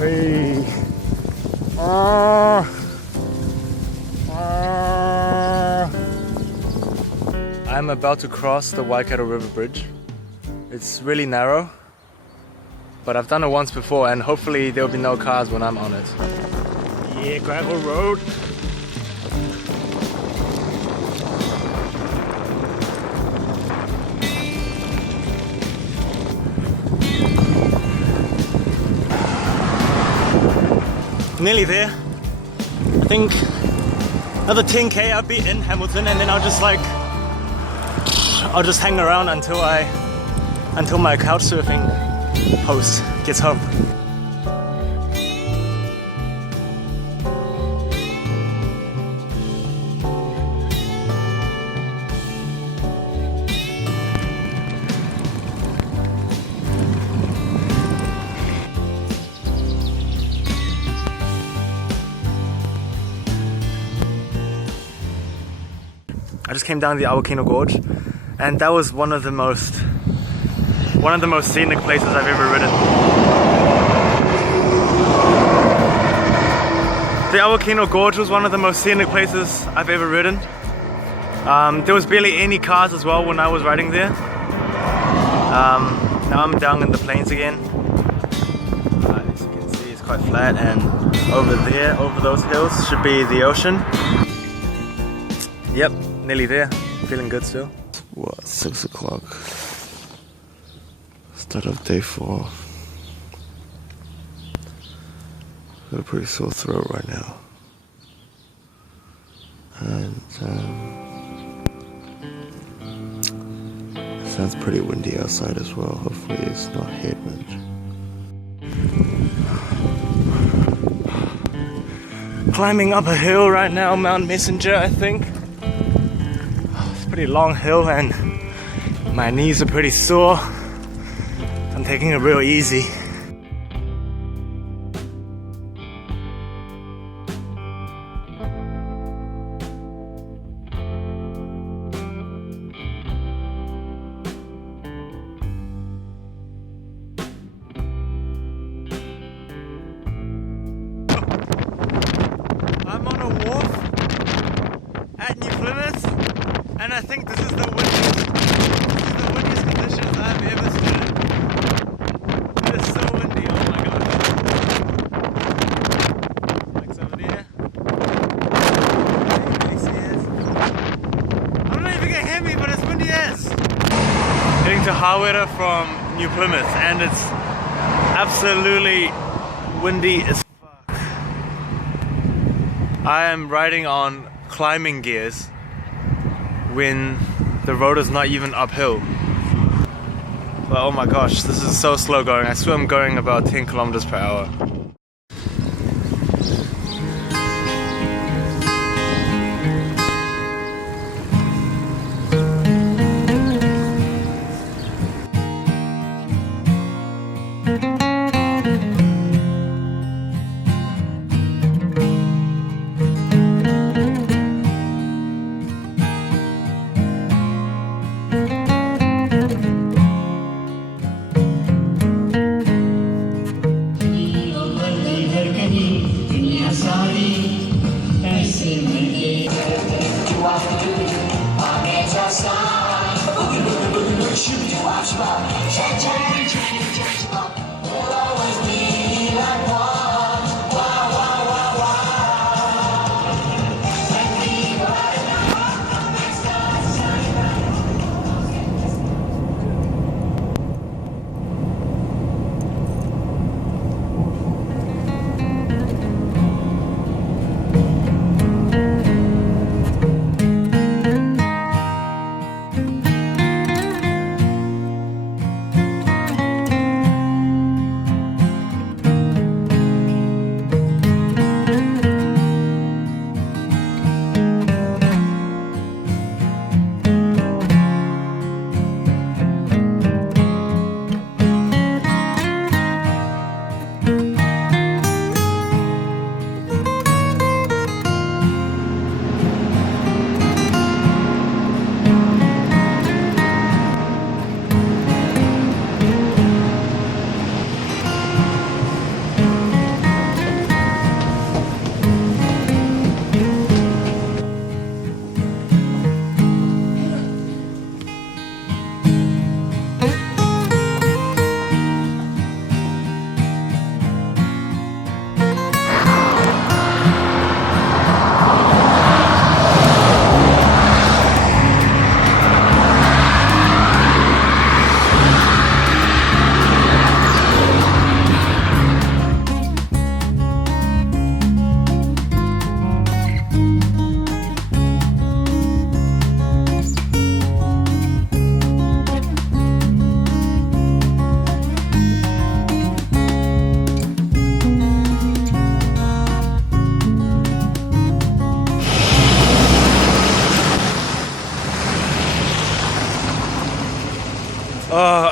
Hey. I'm about to cross the Waikato River Bridge. It's really narrow, but I've done it once before and hopefully there'll be no cars when I'm on it. Yeah, gravel road. Nearly there. I think another 10k I'll be in Hamilton, and then I'll just hang around until my couch surfing host gets home. I just came down the Awakino Gorge, and that was one of the most scenic places I've ever ridden. The Awakino Gorge was one of the most scenic places I've ever ridden. There was barely any cars as well when I was riding there. Now I'm down in the plains again. As you can see, it's quite flat, and over there, over those hills, should be the ocean. Yep. Nearly there, feeling good still. What, 6 o'clock? Start of day 4. Got a pretty sore throat right now. And it sounds pretty windy outside as well. Hopefully it's not headwind. Climbing up a hill right now, Mount Messenger, I think. Pretty long hill and my knees are pretty sore. I'm taking it real easy. I'm on a wharf at New Plymouth. And I think this is the windiest conditions I've ever seen. It is so windy, oh my god. Mike's over there. Can you see it? I don't know if you can hear me, but it's windy as. Heading to Hawera from New Plymouth, and it's absolutely windy as fuck. I am riding on climbing gears when the road is not even uphill. But oh my gosh, this is so slow going. I swear I'm going about 10 kilometers per hour.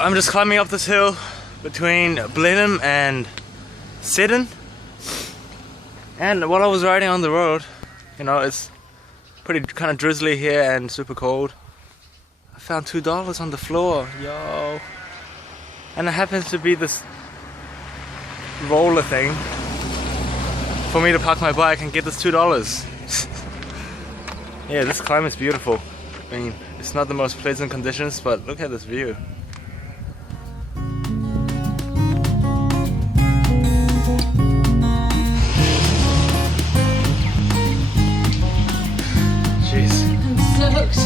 I'm just climbing up this hill between Blenheim and Seddon. And while I was riding on the road, you know, it's pretty kind of drizzly here and super cold. I found $2 on the floor, yo. And it happens to be this roller thing for me to park my bike and get this $2. Yeah, this climb is beautiful. I mean, it's not the most pleasant conditions, but look at this view. Jeez. I'm soaked.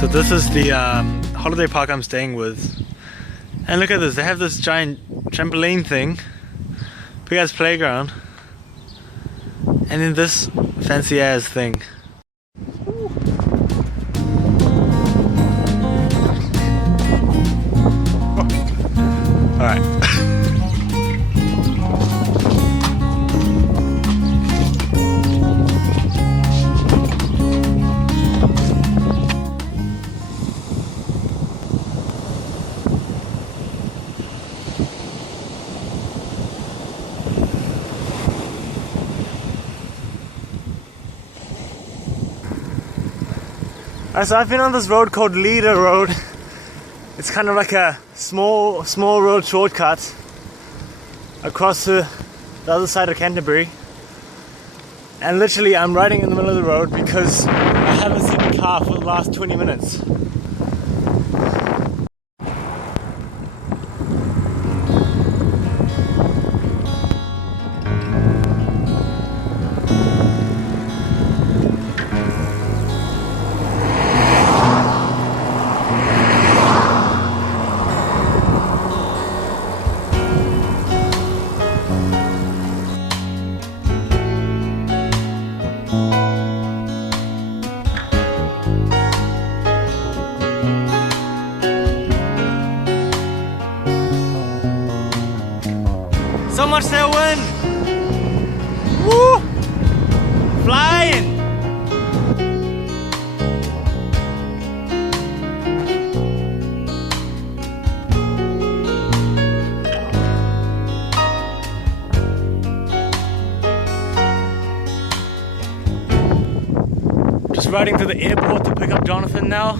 So this is the holiday park I'm staying with. And look at this, they have this giant trampoline thing. Big ass playground. And then this fancy ass thing. Alright. So I've been on this road called Leader Road. It's kind of like a small road shortcut across to the other side of Canterbury. And literally I'm riding in the middle of the road because I haven't seen a car for the last 20 minutes. So much sail wind! Woo! Flying! Just riding to the airport to pick up Jonathan now.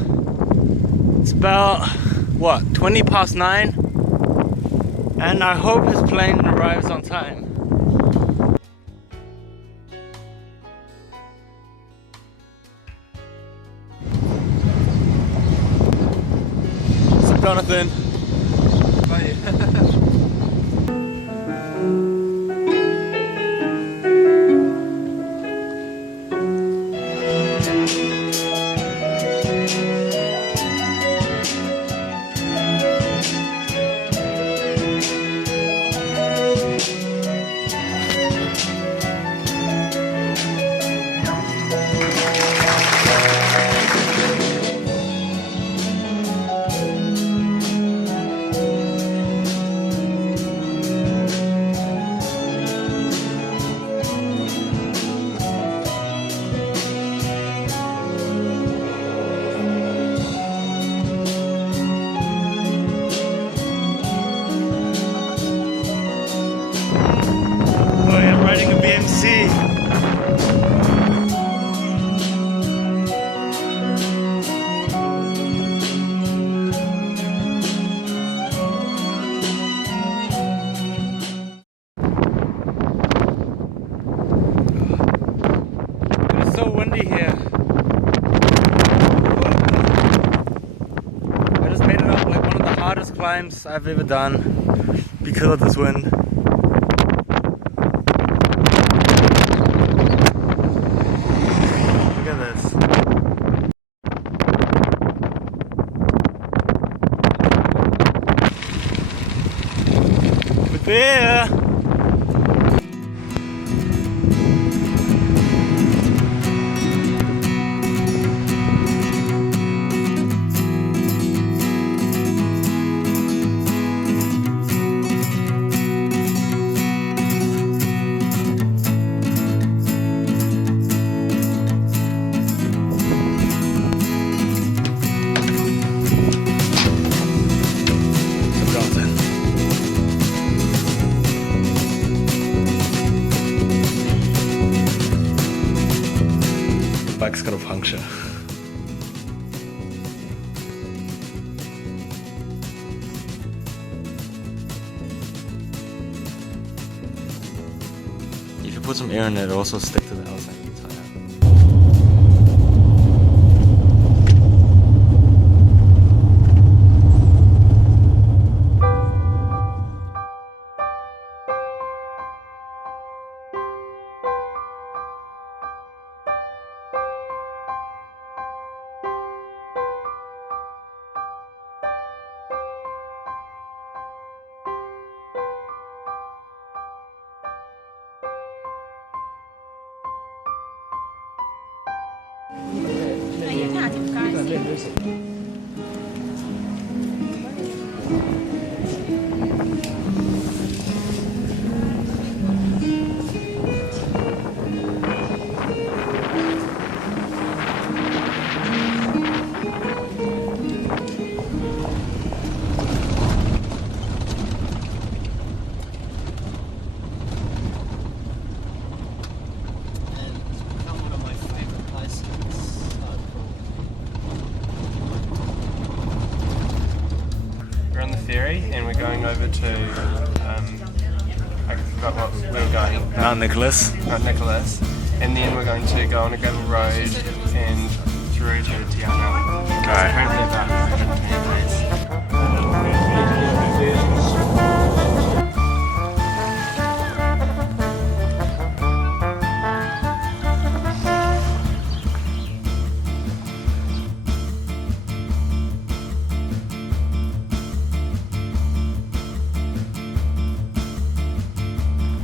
It's about, what, 20 past 9? And I hope his plane arrives on time. So Jonathan. Bye. So windy here. I just made it up like one of the hardest climbs I've ever done because of this wind. Look at this. Look there. just gonna puncture. If you put some air in it, it'll also stick to the outside of the tire. Ferry, and we're going over to I forgot what we were going. Mount Nicholas. Mount Nicholas, and then we're going to go on a gravel road and through to Tiana. Alright. Apparently about 120 days.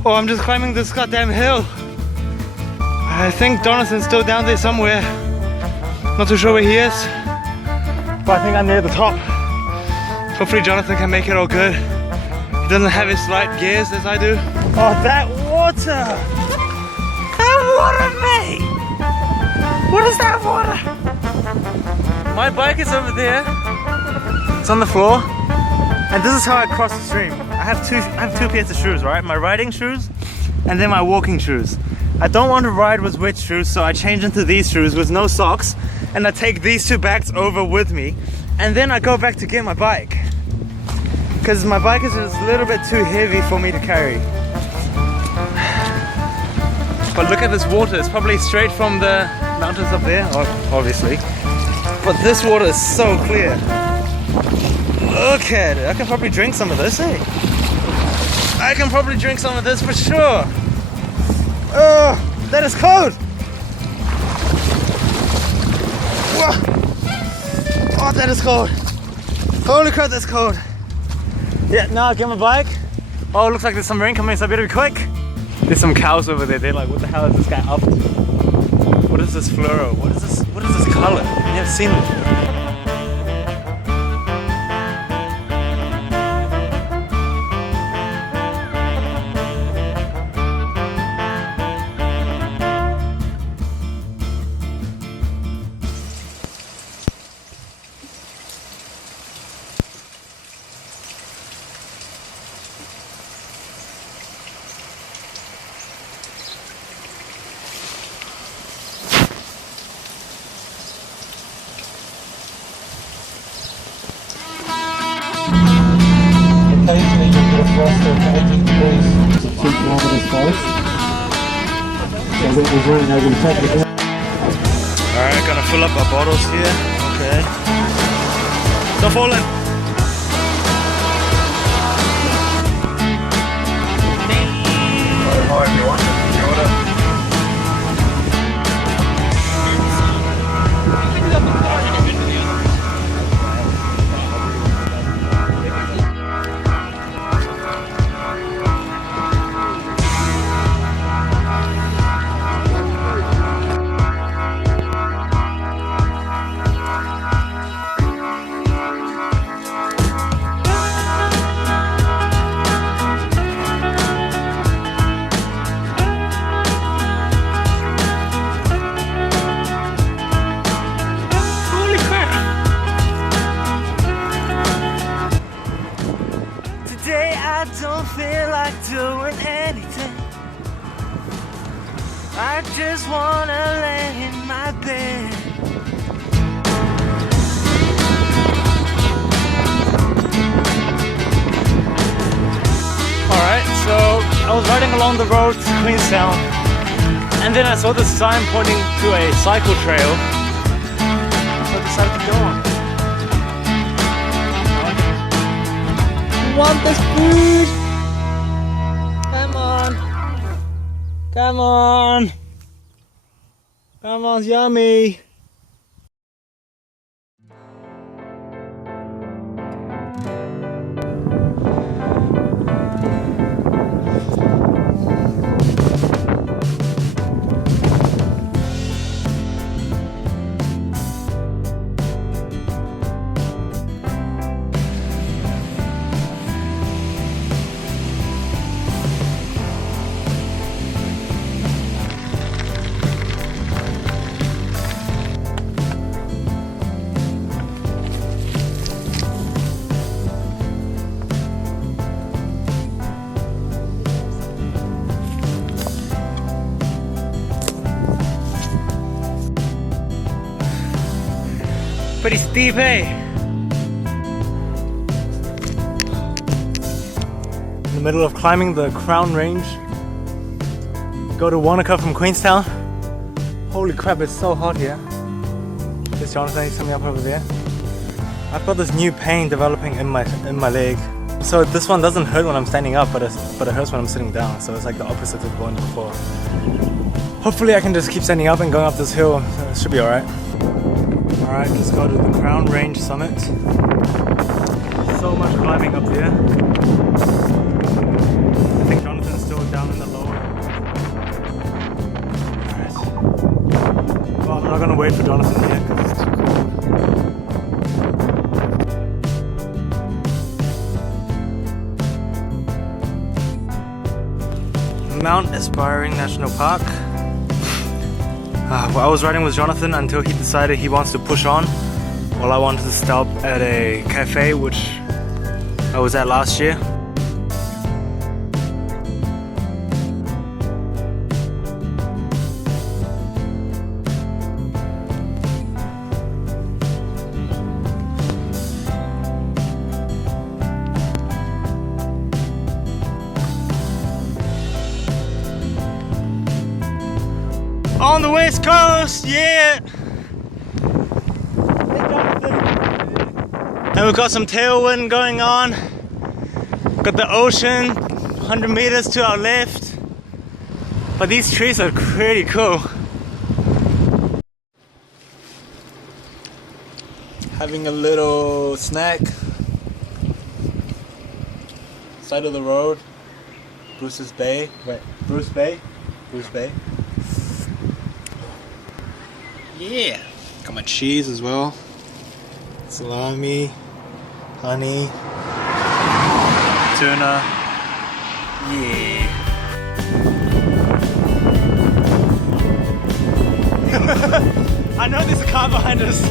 Oh, I'm just climbing this goddamn hill. I think Jonathan's still down there somewhere. Not too sure where he is, but I think I'm near the top. Hopefully Jonathan can make it all good. He doesn't have his light gears as I do. Oh, that water! That water, mate! What is that water? My bike is over there. It's on the floor. And this is how I cross the stream. I have two pairs of shoes, right? My riding shoes and then my walking shoes. I don't want to ride with wet shoes, so I change into these shoes with no socks, and I take these two bags over with me, and then I go back to get my bike. Because my bike is just a little bit too heavy for me to carry. But look at this water, it's probably straight from the mountains up there, obviously. But this water is so clear. Look at it, I can probably drink some of this, eh? I can probably drink some of this for sure. Oh, that is cold. Whoa. Oh, that is cold. Holy crap, that's cold. Yeah, now I get my bike. Oh, it looks like there's some rain coming, so I better be quick. There's some cows over there. They're like, what the hell is this guy up to? What is this fluoro? What is this color? I've never seen it before. Occasionally you'll get a frost of 18 degrees to 2 kilometres close. So what we're doing over the top of the ground. Alright, gonna fill up our bottles here. Okay. Don't fall in. Hi everyone, Kia ora. Today I don't feel like doing anything. I just wanna lay in my bed. Alright, so I was riding along the road to Queenstown, and then I saw this sign pointing to a cycle trail, so I decided to go on. I want this food! Come on! Come on! Come on, it's yummy! Pretty steep, eh? In the middle of climbing the Crown Range. Go to Wanaka from Queenstown. Holy crap, it's so hot here. This Jonathan, he's coming up over there. I've got this new pain developing in my leg. So this one doesn't hurt when I'm standing up, but it hurts when I'm sitting down. So it's like the opposite of the one before. Hopefully I can just keep standing up and going up this hill. It should be alright. Alright, let's go to the Crown Range summit. So much climbing up there. I think Jonathan's still down in the lower. Alright. Well, I'm not gonna wait for Jonathan here because it's too cold. Mount Aspiring National Park. Well, I was riding with Jonathan until he decided he wants to push on, while I wanted to stop at a cafe which I was at last year. On the west coast, yeah! And we've got some tailwind going on. Got the ocean 100 meters to our left. But these trees are pretty cool. Having a little snack. Side of the road. Bruce Bay. Yeah, got my cheese as well. Salami, honey, tuna. Yeah. I know there's a car behind us.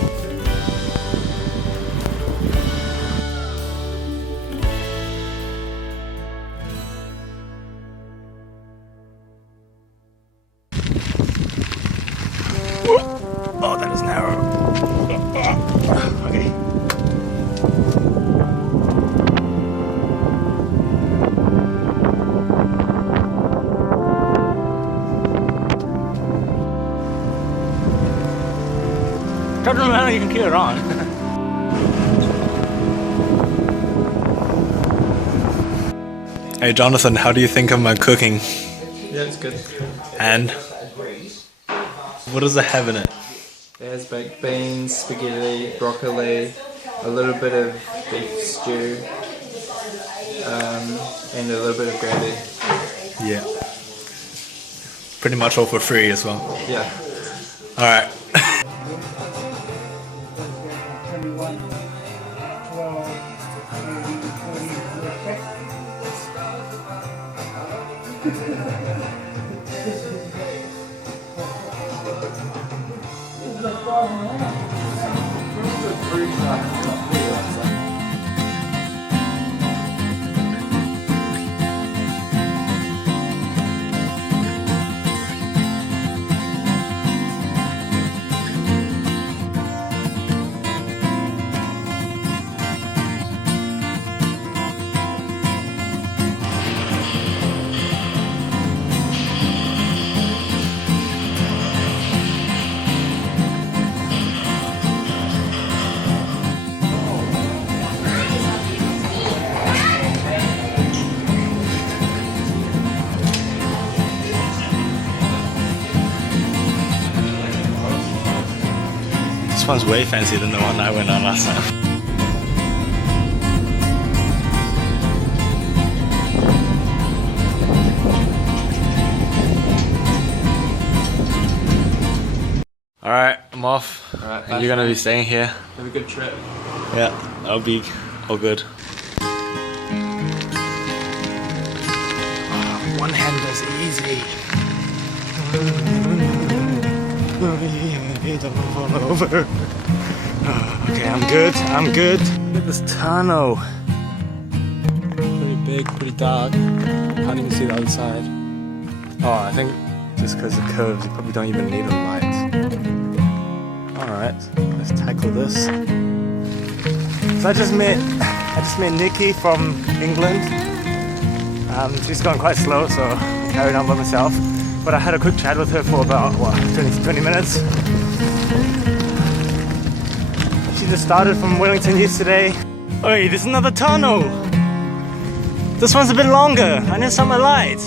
Oh, that is narrow. Okay. Try to remember how you can keep it on. Hey Jonathan, how do you think of my cooking? Yeah, it's good. And what does it have in it? It has baked beans, spaghetti, broccoli, a little bit of beef stew, and a little bit of gravy. Yeah. Pretty much all for free as well. Yeah. Alright. one's way fancier than the one I went on last time. Alright, I'm off. Alright, And you're gonna be staying here. Have a good trip. Yeah, that'll be all good. One hand is easy. Don't fall over. Okay, I'm good. I'm good. Look at this tunnel. Pretty big, pretty dark. Can't even see the other side. Oh, I think just because of curves, you probably don't even need a light. Alright, let's tackle this. So I just met Nikki from England. She's gone quite slow, so I carried on by myself. But I had a quick chat with her for about, what, 20 minutes. She just started from Wellington yesterday. Oi, there's another tunnel! This one's a bit longer. I need some light.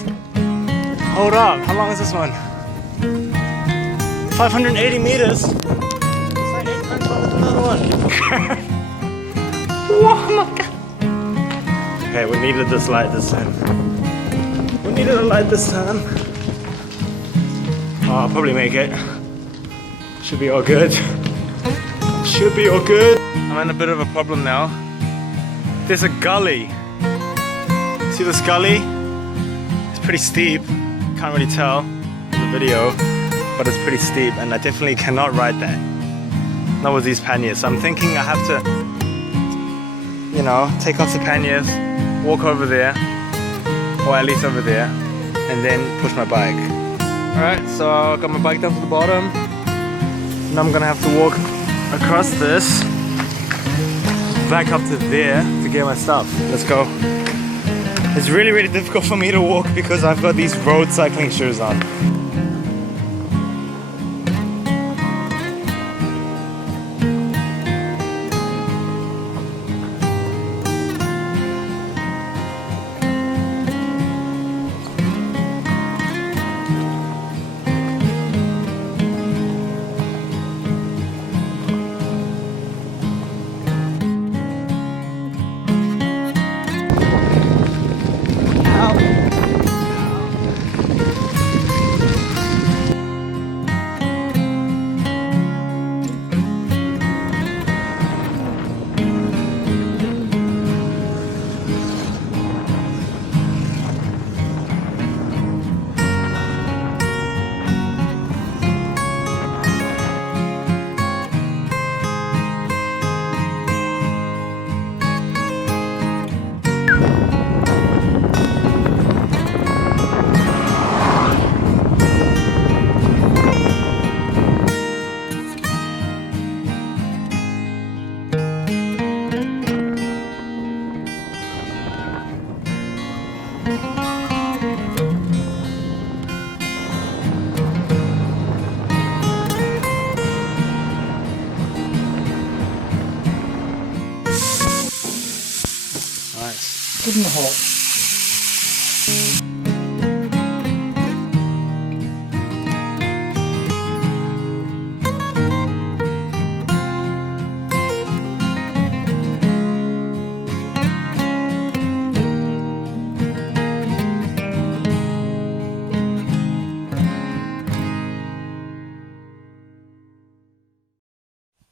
Hold up, how long is this one? 580 meters. It's like 8 times longer than the other one. Oh my god. Okay, we needed this light this time. We needed a light this time. Oh, I'll probably make it. Should be all good. Should be all good. I'm in a bit of a problem now. There's a gully. See this gully? It's pretty steep. Can't really tell in the video, but it's pretty steep and I definitely cannot ride that. Not with these panniers. So I'm thinking I have to, you know, take off the panniers, walk over there, or at least over there, and then push my bike. Alright, so I got my bike down to the bottom. Now I'm gonna have to walk across this, back up to there to get my stuff. Let's go. It's really, really difficult for me to walk because I've got these road cycling shoes on. Good and hot.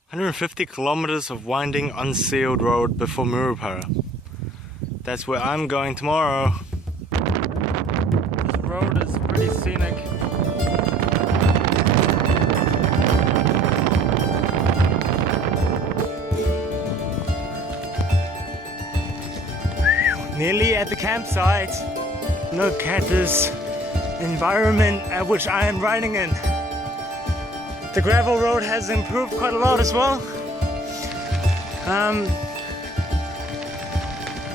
150 kilometers of winding, unsealed road before Murupara. That's where I'm going tomorrow. This road is pretty scenic. Nearly at the campsite. Look at this environment at which I am riding in. The gravel road has improved quite a lot as well.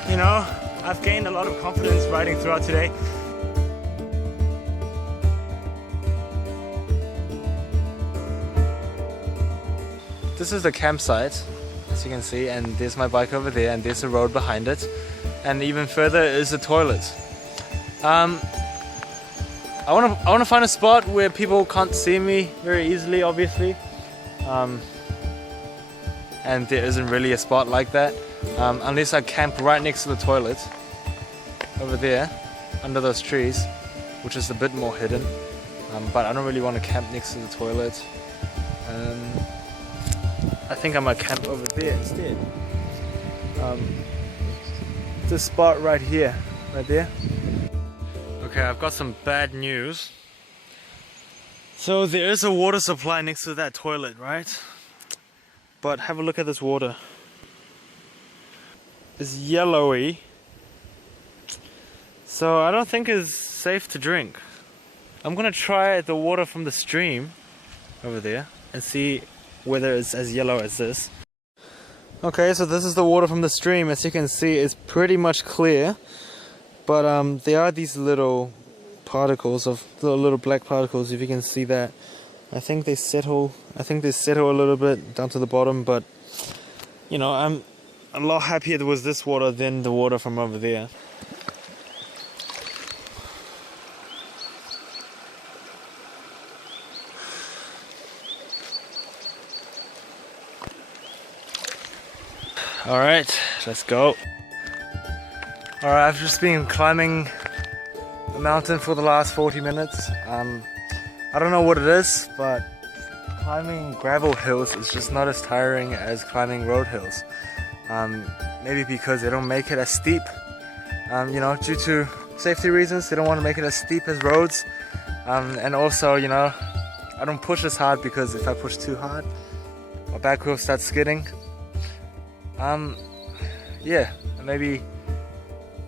You know, I've gained a lot of confidence riding throughout today. This is the campsite, as you can see, and there's my bike over there, and there's a road behind it, and even further is the toilet. I want to find a spot where people can't see me very easily, obviously. and there isn't really a spot like that, unless I camp right next to the toilet over there under those trees, which is a bit more hidden, but I don't really want to camp next to the toilet. I think I might camp over there instead. This spot right here, right there. Okay, I've got some bad news. So there is a water supply next to that toilet, right? But have a look at this water. It's yellowy. So I don't think it's safe to drink. I'm gonna try the water from the stream over there and see whether it's as yellow as this. Okay, so this is the water from the stream. As you can see, it's pretty much clear. But there are these little particles of little black particles, if you can see that. I think they settle a little bit down to the bottom, but you know, I'm a lot happier with this water than the water from over there. Alright, let's go. Alright, I've just been climbing the mountain for the last 40 minutes. I don't know what it is, but climbing gravel hills is just not as tiring as climbing road hills. Maybe because they don't make it as steep. You know, due to safety reasons, they don't want to make it as steep as roads. And also, you know, I don't push as hard because if I push too hard, my back wheel starts skidding. Yeah, maybe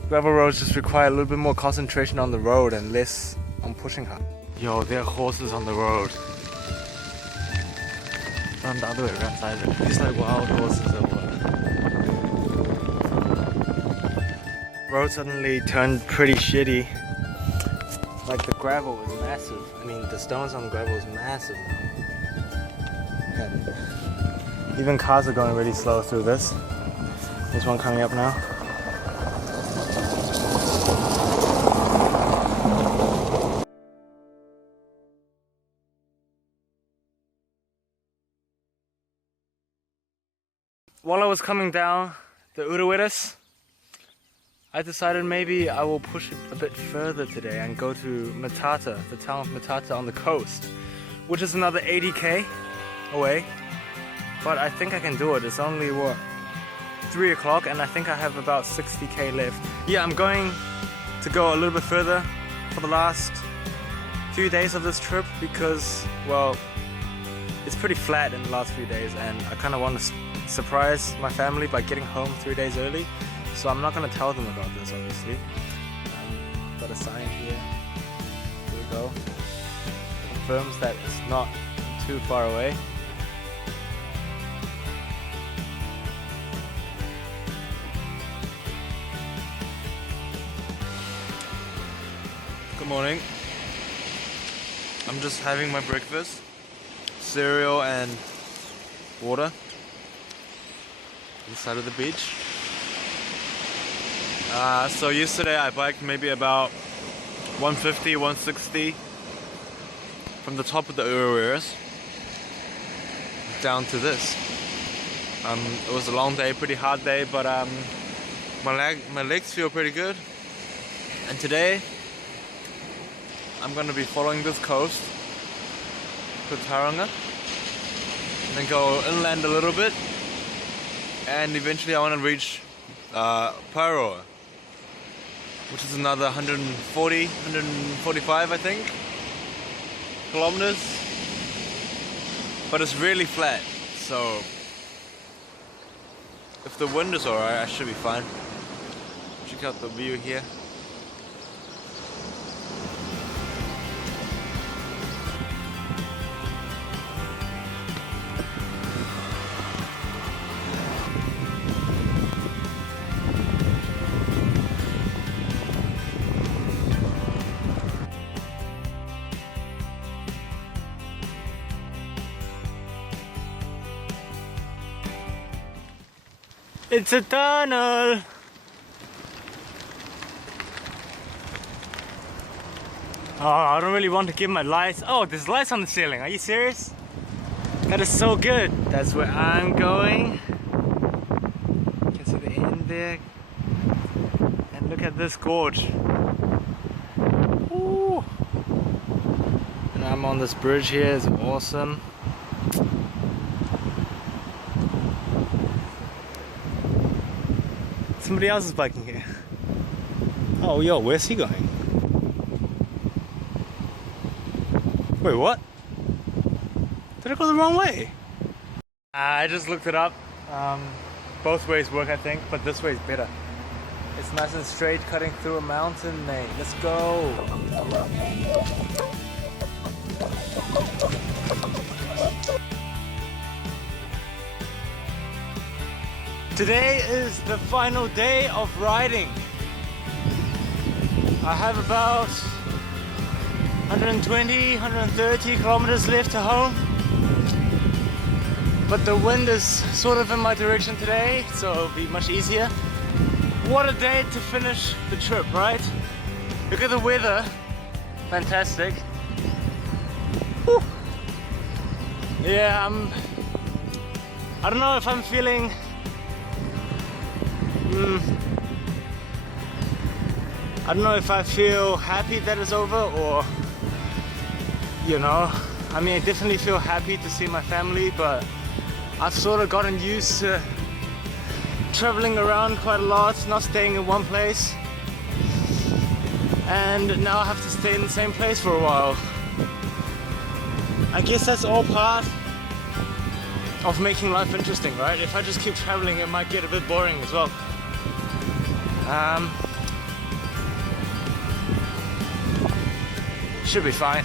gravel roads just require a little bit more concentration on the road and less on pushing hard. Yo, there are horses on the road. Not the other way around either. It's like wild horses or what. Road suddenly turned pretty shitty. Like the gravel is massive. I mean, the stones on the gravel is massive now. Yeah. Even cars are going really slow through this. There's one coming up now. While I was coming down the Uruweras, I decided maybe I will push it a bit further today and go to Matata, the town of Matata on the coast, which is another 80k away. But I think I can do it. It's only, what, 3 o'clock, and I think I have about 60k left. Yeah, I'm going to go a little bit further for the last few days of this trip because, well, it's pretty flat in the last few days, and I kind of want to surprise my family by getting home 3 days early. So I'm not going to tell them about this, obviously. Got a sign here. Here we go. Confirms that it's not too far away. Good morning. I'm just having my breakfast. Cereal and water. On the side of the beach. So yesterday I biked maybe about 150, 160 from the top of the Uruweras down to this. It was a long day, pretty hard day, but my legs feel pretty good. And today I'm gonna be following this coast to Tauranga, and then go inland a little bit, and eventually I want to reach Paroa, which is another 140, 145 I think kilometers, but it's really flat, so if the wind is alright I should be fine. Check out the view here. It's a tunnel! Oh, I don't really want to give my lights. Oh, there's lights on the ceiling. Are you serious? That is so good. That's where I'm going. You can see the end there. And look at this gorge. Ooh. And I'm on this bridge here. It's awesome. Somebody else is biking here. Oh, yo, where's he going? Wait, what? Did I go the wrong way? I just looked it up. Both ways work, I think, but this way is better. It's nice and straight, cutting through a mountain, mate. Let's go. Today is the final day of riding. I have about 120, 130 kilometers left to home. But the wind is sort of in my direction today, so it'll be much easier. What a day to finish the trip, right? Look at the weather. Fantastic. Whew. Yeah, I don't know if I'm feeling I don't know if I feel happy that it's over, or you know, I mean, I definitely feel happy to see my family, but I've sort of gotten used to traveling around quite a lot, not staying in one place, and now I have to stay in the same place for a while. I guess that's all part of making life interesting, right? If I just keep traveling, it might get a bit boring as well. Should be fine.